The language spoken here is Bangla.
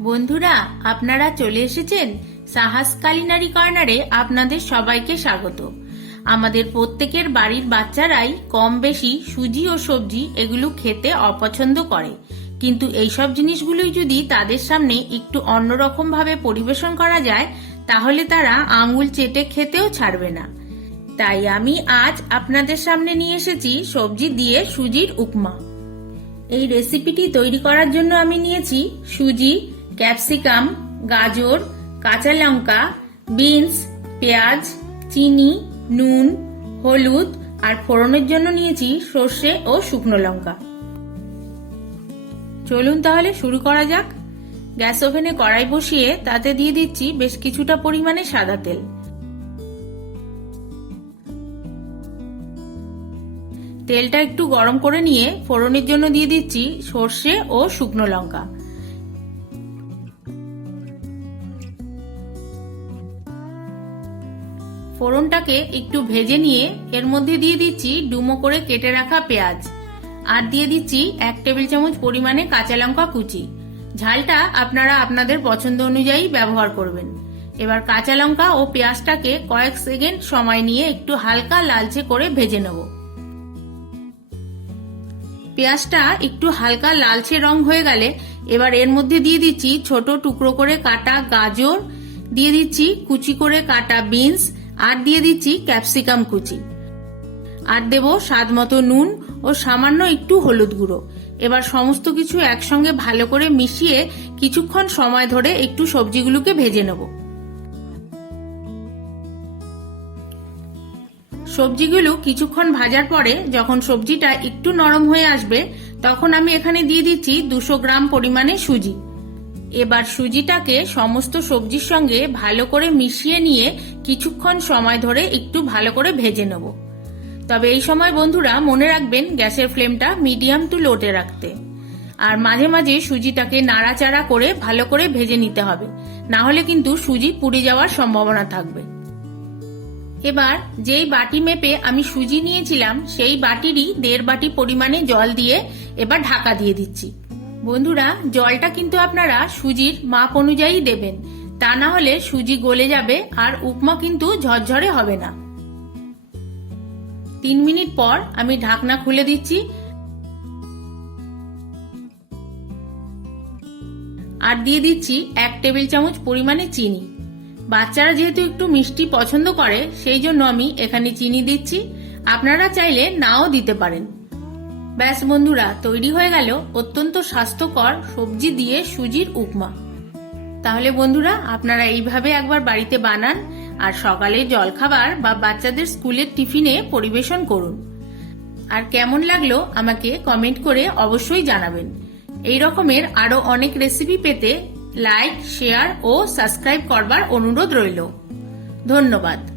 বন্ধুরা, আপনারা চলে এসেছেন সাহাস কালিনারি কর্নারে আপনাদের সবাইকে স্বাগত। আমাদের প্রত্যেকের বাড়ির বাচ্চারাই কম বেশি সুজি ও সবজি এগুলো খেতে অপছন্দ করে। কিন্তু এইসব জিনিসগুলোই যদি তাদের সামনে একটু অন্যরকম ভাবে পরিবেশন করা যায়, তাহলে তারা আঙুল চেটে খেতেও ছাড়বে না। তাই আমি আজ আপনাদের সামনে নিয়ে এসেছি সবজি দিয়ে সুজির উপমা। এই রেসিপিটি তৈরি করার জন্য আমি নিয়েছি সুজি ক্যাপসিকাম, গাজর, কাঁচা লঙ্কা, বিনস, পেঁয়াজ, চিনি, নুন, হলুদ আর ফোড়নের জন্য নিয়েছি সর্ষে ও শুকনো লঙ্কা। চলুন তাহলে শুরু করা যাক। গ্যাস ওভেনে কড়াই বসিয়ে তাতে দিয়ে দিচ্ছি বেশ কিছুটা পরিমাণে সাদা তেল। তেলটা একটু গরম করে নিয়ে ফোড়নের জন্য দিয়ে দিচ্ছি সর্ষে ও শুকনো লঙ্কা। ফোড়নটাকে একটু ভেজে নিয়ে এর মধ্যে দিয়ে দিচ্ছি ডুমো করে কেটে রাখা পেঁয়াজ। আর দিয়ে দিচ্ছি এক টেবিল চামচ পরিমাণে কাঁচা লঙ্কা কুচি। ঝালটা আপনারা আপনাদের পছন্দ অনুযায়ী ব্যবহার করবেন। এবার কাঁচা লঙ্কা ও পেঁয়াজটাকে কয়েক সেকেন্ড সময় নিয়ে একটু হালকা লালচে করে ভেজে নেব। পেঁয়াজটা একটু হালকা লালচে রং হয়ে গেলে এবার এর মধ্যে দিয়ে দিচ্ছি ছোট টুকরো করে কাটা গাজর। দিয়ে দিচ্ছি কুচি করে কাটা বিনস। আর দিয়ে দিচ্ছি ক্যাপসিকাম কুচি। আর দেব স্বাদ মতো নুন ও সামান্য একটু হলুদ গুঁড়ো। এবার সমস্ত কিছু একসঙ্গে ভালো করে মিশিয়ে কিছুক্ষণ সময় ধরে একটু সবজিগুলোকে ভেজে নেব। সবজিগুলো কিছুক্ষণ ভাজার পরে যখন সবজিটা একটু নরম হয়ে আসবে, তখন আমি এখানে দিয়ে দিচ্ছি দুশো গ্রাম পরিমাণে সুজি। এবার সুজিটাকে সমস্ত সবজির সঙ্গে ভালো করে মিশিয়ে নিয়ে কিছুক্ষণ সময় ধরে একটু ভালো করে ভেজে নেব। তবে এই সময় বন্ধুরা মনে রাখবেন গ্যাসের ফ্লেমটা মিডিয়াম টু লোটে রাখতে। আর মাঝে মাঝে সুজিটাকে নাড়াচাড়া করে ভালো করে ভেজে নিতে হবে। না হলে কিন্তু সুজি পুড়ে যাওয়ার সম্ভাবনা থাকবে। এবার যেই বাটি মেপে আমি সুজি নিয়েছিলাম, সেই বাটিরই দেড় বাটি পরিমাণে জল দিয়ে এবার ঢাকা দিয়ে দিচ্ছি। বন্ধুরা, জলটা কিন্তু আপনারা সুজির মাপ অনুযায়ী দেবেন। তা না হলে সুজি গলে যাবে আর উপমা কিন্তু ঝরঝরে হবে না। তিন মিনিট পর আমি ঢাকনা খুলে দিচ্ছি। আর দিয়ে দিচ্ছি এক টেবিল চামচ পরিমাণে চিনি। বাচ্চারা যেহেতু একটু মিষ্টি পছন্দ করে, সেই জন্য আমি এখানে চিনি দিচ্ছি। আপনারা চাইলে নাও দিতে পারেন। ব্যাস বন্ধুরা, তৈরি হয়ে গেল অত্যন্ত স্বাস্থ্যকর সবজি দিয়ে সুজির উপমা। তাহলে বন্ধুরা, আপনারা এইভাবে একবার বাড়িতে বানান আর সকালে জলখাবার বা বাচ্চাদের স্কুলের টিফিনে পরিবেশন করুন। আর কেমন লাগল আমাকে কমেন্ট করে অবশ্যই জানাবেন। এই রকমের আরও অনেক রেসিপি পেতে লাইক শেয়ার ও সাবস্ক্রাইব করবার অনুরোধ রইল। ধন্যবাদ।